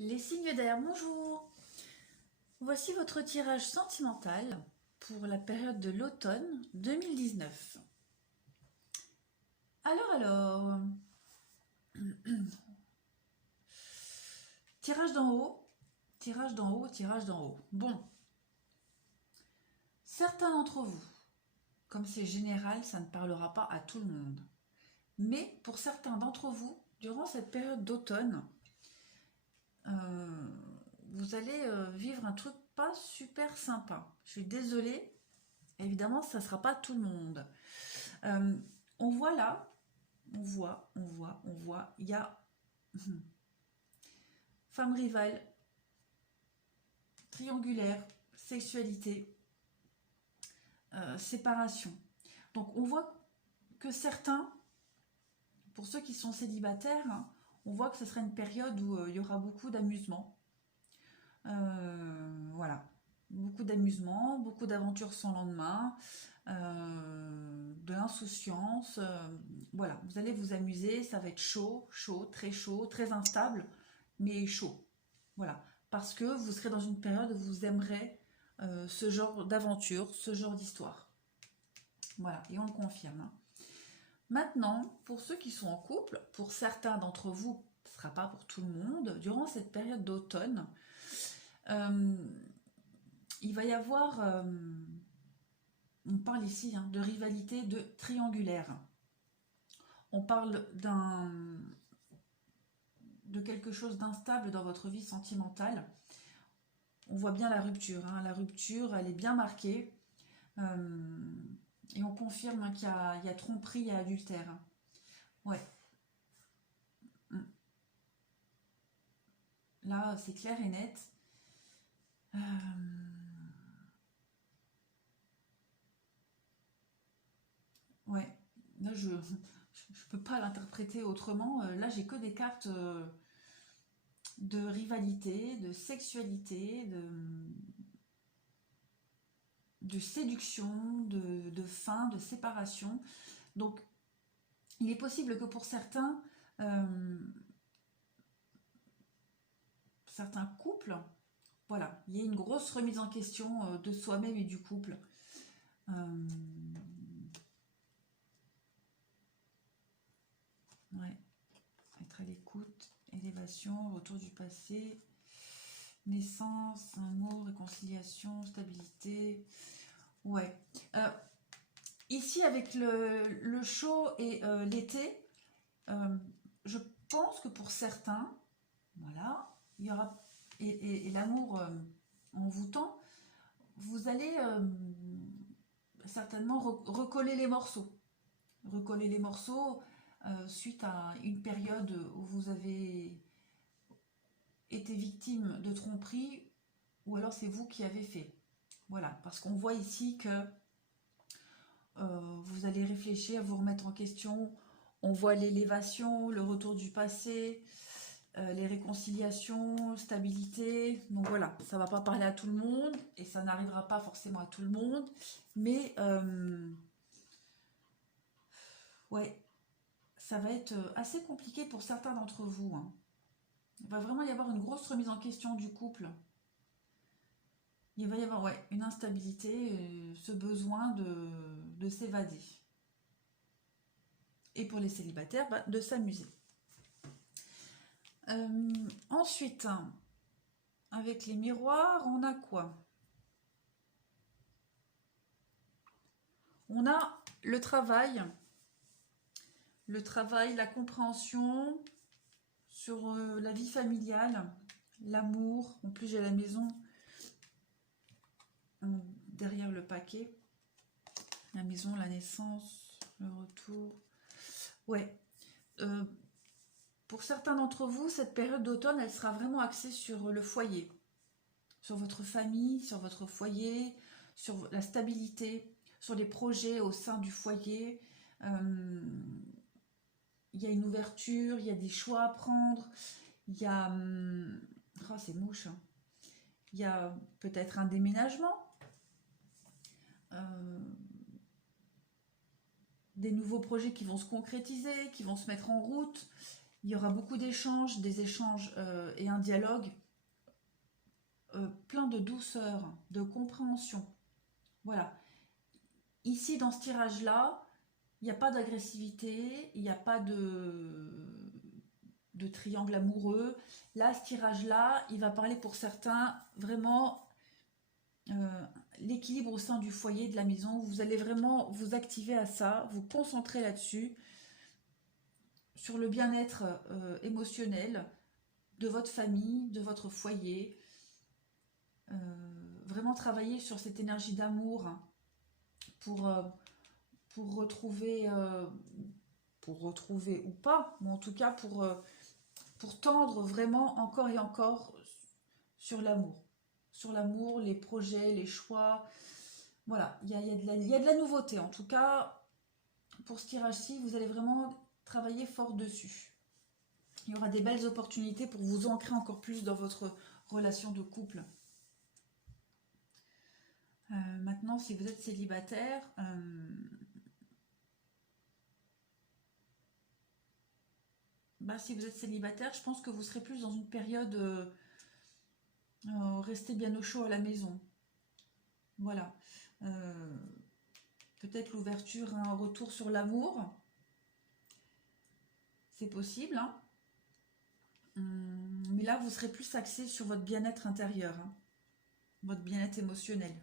Les signes d'air, bonjour. Voici votre tirage sentimental pour la période de l'automne 2019. Alors, tirage d'en haut, tirage d'en haut, tirage d'en haut. Bon, certains d'entre vous, comme c'est général, ça ne parlera pas à tout le monde. Mais pour certains d'entre vous, durant cette période d'automne, euh, vous allez vivre un truc pas super sympa. Je suis désolée, évidemment, ça ne sera pas tout le monde. Euh, on voit là, on voit, il y a femme rivale, triangulaire, sexualité, séparation. Donc on voit que certains, pour ceux qui sont célibataires, hein, on voit que ce sera une période où il y aura beaucoup d'amusement. Voilà, beaucoup d'amusement, beaucoup d'aventures sans lendemain, de l'insouciance. Voilà, vous allez vous amuser, ça va être chaud, très instable, mais chaud. Voilà, parce que vous serez dans une période où vous aimerez ce genre d'aventure, ce genre d'histoire. Voilà, et on le confirme, hein. Maintenant, pour ceux qui sont en couple, pour certains d'entre vous, ce ne sera pas pour tout le monde, durant cette période d'automne, euh, il va y avoir, on parle ici hein, de rivalité de triangulaire. On parle de quelque chose d'instable dans votre vie sentimentale. On voit bien la rupture. Hein. La rupture, elle est bien marquée. Et on confirme hein, qu'il y a tromperie, il y a adultère. Ouais. Là, c'est clair et net. Euh, ouais. Là, je ne peux pas l'interpréter autrement. Là, j'ai que des cartes de rivalité, de sexualité, de séduction, de fin, de séparation. Donc, il est possible que pour certains, certains couples, voilà, il y ait une grosse remise en question de soi-même et du couple. Ouais, être à l'écoute, élévation, retour du passé, naissance, amour, réconciliation, stabilité. Ouais. Ici, avec le chaud et l'été, je pense que pour certains, voilà, il y aura et l'amour envoûtant, vous allez certainement recoller les morceaux. Recoller les morceaux suite à une période où vous avez été victime de tromperie ou alors c'est vous qui avez fait. Voilà, parce qu'on voit ici que vous allez réfléchir, vous remettre en question. On voit l'élévation, le retour du passé, les réconciliations, stabilité. Donc voilà, ça va pas parler à tout le monde et ça n'arrivera pas forcément à tout le monde. Mais ouais, ça va être assez compliqué pour certains d'entre vous, hein. Il va vraiment y avoir une grosse remise en question du couple. Il va y avoir ouais, une instabilité, ce besoin de s'évader. Et pour les célibataires, bah, de s'amuser. Ensuite, avec les miroirs, on a quoi? On a le travail, la compréhension sur la vie familiale, l'amour. En plus, j'ai la maison derrière le paquet. La maison, la naissance, le retour. Ouais. Pour certains d'entre vous, cette période d'automne, elle sera vraiment axée sur le foyer, sur votre famille, sur votre foyer, sur la stabilité, sur les projets au sein du foyer. Il y a une ouverture, il y a des choix à prendre, il y a... oh, c'est moche. Hein. Il y a peut-être un déménagement, des nouveaux projets qui vont se concrétiser, qui vont se mettre en route. Il y aura beaucoup d'échanges, des échanges et un dialogue plein de douceur, de compréhension. Voilà. Ici, dans ce tirage-là, il n'y a pas d'agressivité, il n'y a pas de triangle amoureux. Là, ce tirage-là, il va parler pour certains vraiment l'équilibre au sein du foyer, de la maison. Vous allez vraiment vous activer à ça, vous concentrer là-dessus, sur le bien-être émotionnel de votre famille, de votre foyer. Euh, Vraiment travailler sur cette énergie d'amour, hein, pour, euh, pour retrouver ou pas, mais en tout cas pour tendre vraiment encore et encore sur l'amour. Sur l'amour, les projets, les choix. Voilà, il y a de la nouveauté. En tout cas, pour ce tirage-ci, vous allez vraiment travailler fort dessus. Il y aura des belles opportunités pour vous ancrer encore plus dans votre relation de couple. Maintenant, si vous êtes célibataire, si vous êtes célibataire, je pense que vous serez plus dans une période rester bien au chaud à la maison. Voilà. Euh, Peut-être l'ouverture, un retour sur l'amour. C'est possible, hein. Mais là, vous serez plus axé sur votre bien-être intérieur, hein, votre bien-être émotionnel.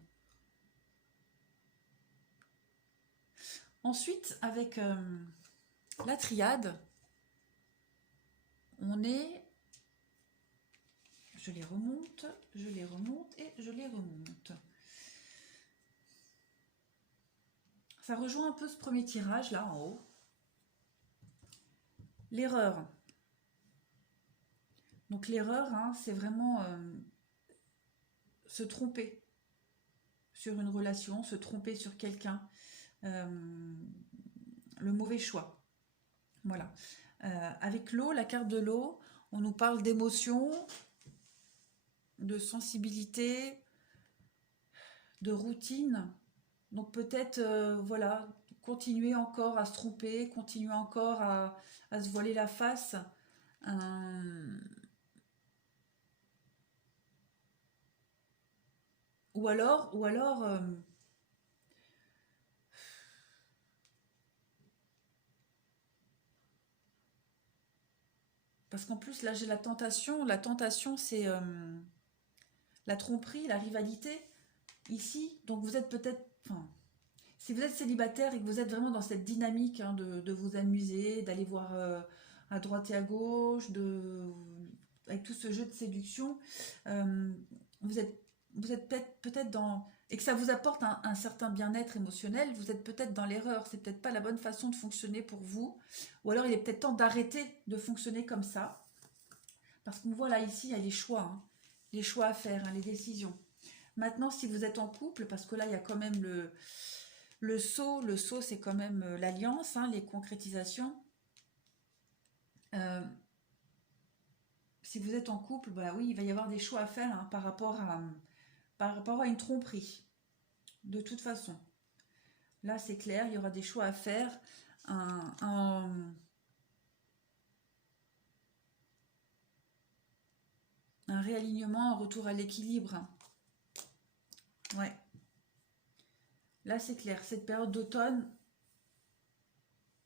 Ensuite, avec la triade, on est... Je les remonte et je les remonte. Ça rejoint un peu ce premier tirage là en haut. L'erreur. Donc l'erreur, hein, c'est vraiment se tromper sur une relation, se tromper sur quelqu'un, le mauvais choix. Voilà. Avec l'eau, la carte de l'eau, on nous parle d'émotion, de sensibilité, de routine. Donc peut-être, voilà, continuer encore à se tromper, continuer encore à se voiler la face. Ou alors, parce qu'en plus là j'ai la tentation. La tentation, c'est la tromperie, la rivalité. Ici, donc vous êtes peut-être, enfin, si vous êtes célibataire et que vous êtes vraiment dans cette dynamique, hein, de vous amuser, d'aller voir à droite et à gauche, avec tout ce jeu de séduction, euh, vous êtes, vous êtes peut-être dans... Et que ça vous apporte un certain bien-être émotionnel, vous êtes peut-être dans l'erreur, c'est peut-être pas la bonne façon de fonctionner pour vous, ou alors il est peut-être temps d'arrêter de fonctionner comme ça, parce qu'on voit là, ici, il y a les choix à faire, hein, les décisions. Maintenant, si vous êtes en couple, parce que là, il y a quand même le sceau, c'est quand même l'alliance, hein, les concrétisations. Euh, Si vous êtes en couple, bah oui, il va y avoir des choix à faire, hein, par rapport à une tromperie. De toute façon. Là, c'est clair, il y aura des choix à faire. Un, un, un réalignement, un retour à l'équilibre. Ouais. Là, c'est clair. Cette période d'automne,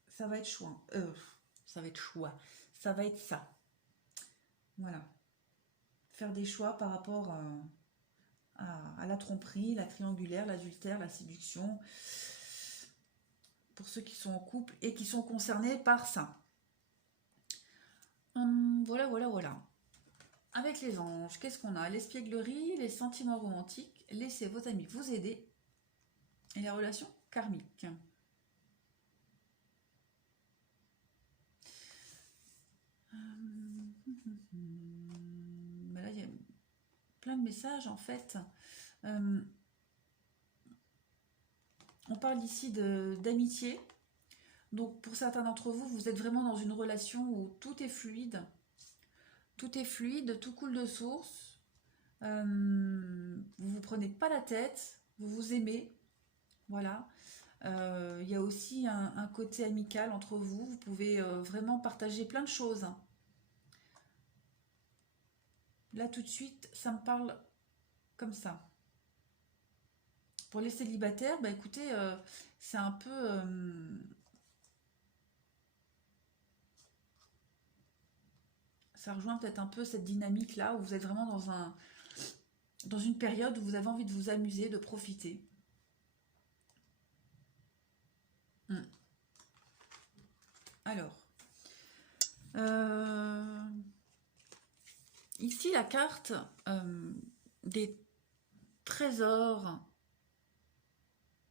ça va être choix. Ça va être choix. Ça va être ça. Voilà. Faire des choix par rapport à la tromperie, la triangulaire, l'adultère, la séduction. Pour ceux qui sont en couple et qui sont concernés par ça. Voilà, voilà, voilà. Avec les anges, qu'est-ce qu'on a? L'espièglerie, les sentiments romantiques, laissez vos amis vous aider et les relations karmiques. Là, il y a plein de messages en fait. On parle ici d'amitié. Donc pour certains d'entre vous, vous êtes vraiment dans une relation où tout est fluide. Tout est fluide, tout coule de source. Vous vous prenez pas la tête, vous vous aimez. Voilà. Il y a aussi un côté amical entre vous. Vous pouvez vraiment partager plein de choses, hein. Là, tout de suite, ça me parle comme ça. Pour les célibataires, bah écoutez, c'est un peu... ça rejoint peut-être un peu cette dynamique-là, où vous êtes vraiment dans une période où vous avez envie de vous amuser, de profiter. Hmm. Alors, ici la carte des trésors.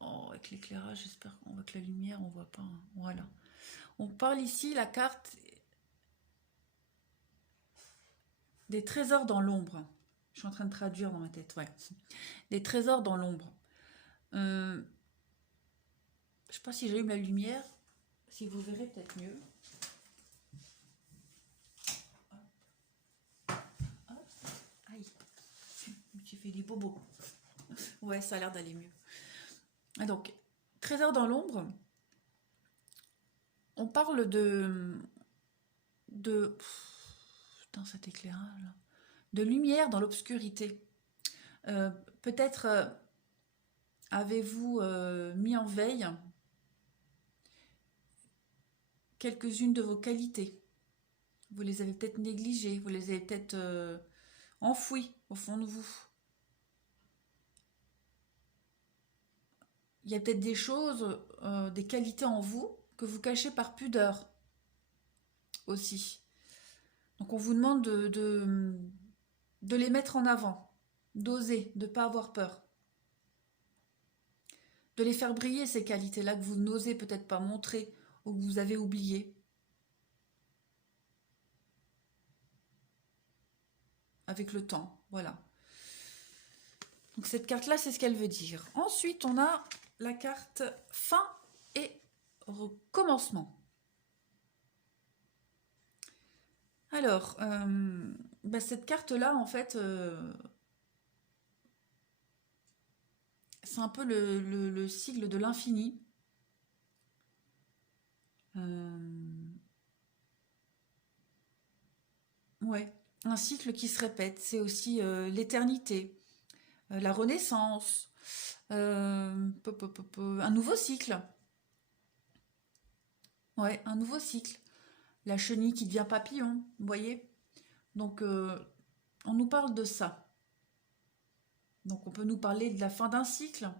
Oh, avec l'éclairage, j'espère qu'on voit que la lumière, on voit pas, hein. Voilà. On parle ici la carte des trésors dans l'ombre. Je suis en train de traduire dans ma tête, ouais. Des trésors dans l'ombre. Je sais pas si j'allume la lumière, si vous verrez peut-être mieux. Hop. Aïe, je me suis fait des bobos. Ouais, ça a l'air d'aller mieux. Et donc, trésor dans l'ombre, on parle de putain, cet éclairage là. De lumière dans l'obscurité. Euh, Peut-être avez-vous mis en veille quelques-unes de vos qualités. Vous les avez peut-être négligées, vous les avez peut-être enfouies au fond de vous. Il y a peut-être des choses, des qualités en vous que vous cachez par pudeur aussi. Donc on vous demande de les mettre en avant, d'oser, de ne pas avoir peur. De les faire briller, ces qualités-là que vous n'osez peut-être pas montrer ou que vous avez oubliées. Avec le temps, voilà. Donc cette carte-là, c'est ce qu'elle veut dire. Ensuite, on a la carte fin et recommencement. Alors, bah cette carte-là, en fait, c'est un peu le sigle de l'infini. Ouais, un cycle qui se répète. C'est aussi l'éternité, la renaissance, un nouveau cycle. Ouais, un nouveau cycle. La chenille qui devient papillon, vous voyez. Donc, on nous parle de ça. Donc, on peut nous parler de la fin d'un cycle.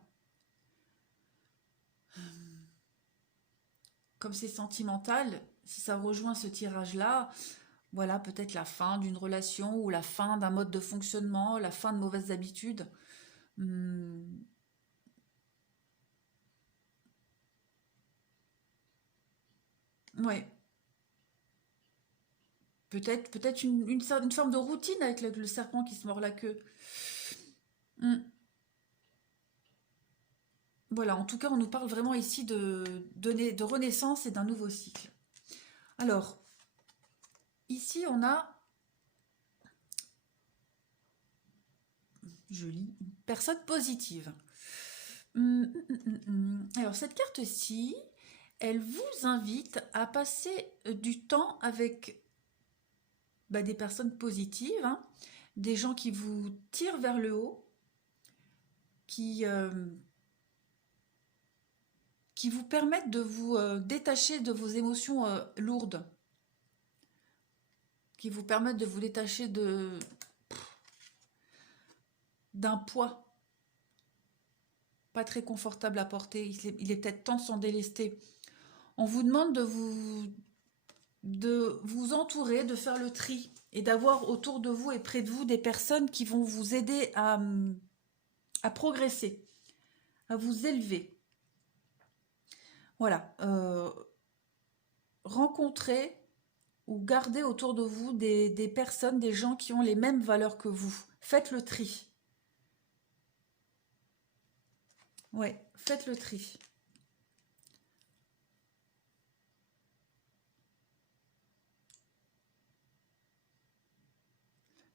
Comme c'est sentimental, si ça rejoint ce tirage-là, voilà, peut-être la fin d'une relation ou la fin d'un mode de fonctionnement, la fin de mauvaises habitudes. Hum, ouais, peut-être une forme de routine avec le serpent qui se mord la queue. Hum, voilà, en tout cas, on nous parle vraiment ici de renaissance et d'un nouveau cycle. Alors, ici, on a, je lis, une personne positive. Alors, cette carte-ci, elle vous invite à passer du temps avec des personnes positives, hein, des gens qui vous tirent vers le haut, qui, qui vous permettent de vous détacher de vos émotions lourdes, qui vous permettent de vous détacher d'un poids pas très confortable à porter. Il est peut-être temps de s'en délester. On vous demande de vous entourer, de faire le tri et d'avoir autour de vous et près de vous des personnes qui vont vous aider à progresser, à vous élever. Voilà. Rencontrer ou garder autour de vous des personnes, des gens qui ont les mêmes valeurs que vous. Faites le tri. Ouais, faites le tri.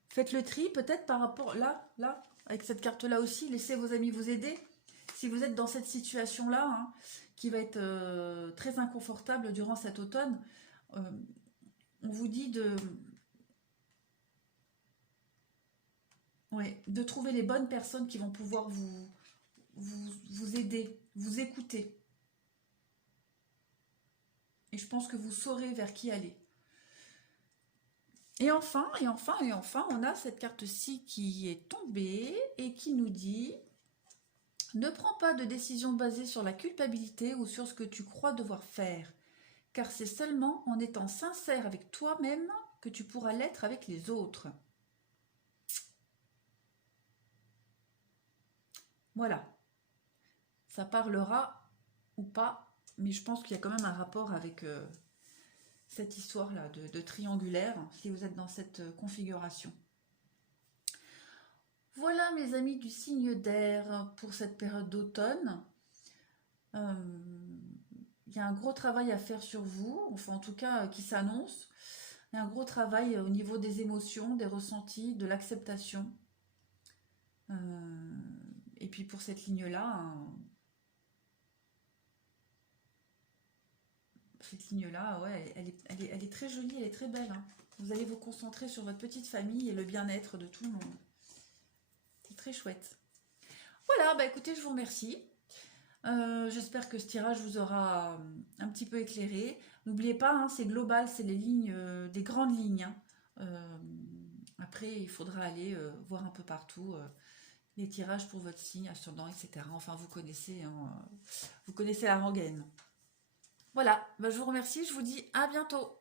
Faites le tri peut-être par rapport, là, avec cette carte-là aussi, laissez vos amis vous aider. Si vous êtes dans cette situation-là, hein, qui va être très inconfortable durant cet automne, euh, on vous dit Ouais, de trouver les bonnes personnes qui vont pouvoir vous aider, vous écouter. Et je pense que vous saurez vers qui aller. Et enfin, et enfin, et enfin, on a cette carte-ci qui est tombée et qui nous dit: ne prends pas de décision basée sur la culpabilité ou sur ce que tu crois devoir faire, car c'est seulement en étant sincère avec toi-même que tu pourras l'être avec les autres. Voilà, ça parlera ou pas, mais je pense qu'il y a quand même un rapport avec cette histoire-là de triangulaire, si vous êtes dans cette configuration. Voilà mes amis du signe d'air pour cette période d'automne. Euh, Il y a un gros travail à faire sur vous, enfin en tout cas qui s'annonce. Il y a un gros travail au niveau des émotions, des ressentis, de l'acceptation. Euh, et puis pour cette ligne-là, hein, cette ligne-là, ouais, elle est très jolie, elle est très belle, hein. Vous allez vous concentrer sur votre petite famille et le bien-être de tout le monde. C'est très chouette. Voilà, bah écoutez, je vous remercie. J'espère que ce tirage vous aura un petit peu éclairé. N'oubliez pas, hein, c'est global, c'est les lignes, des grandes lignes, hein. Euh, Après, il faudra aller voir un peu partout les tirages pour votre signe, ascendant, etc. Enfin, vous connaissez la rengaine. Voilà, bah, je vous remercie, je vous dis à bientôt.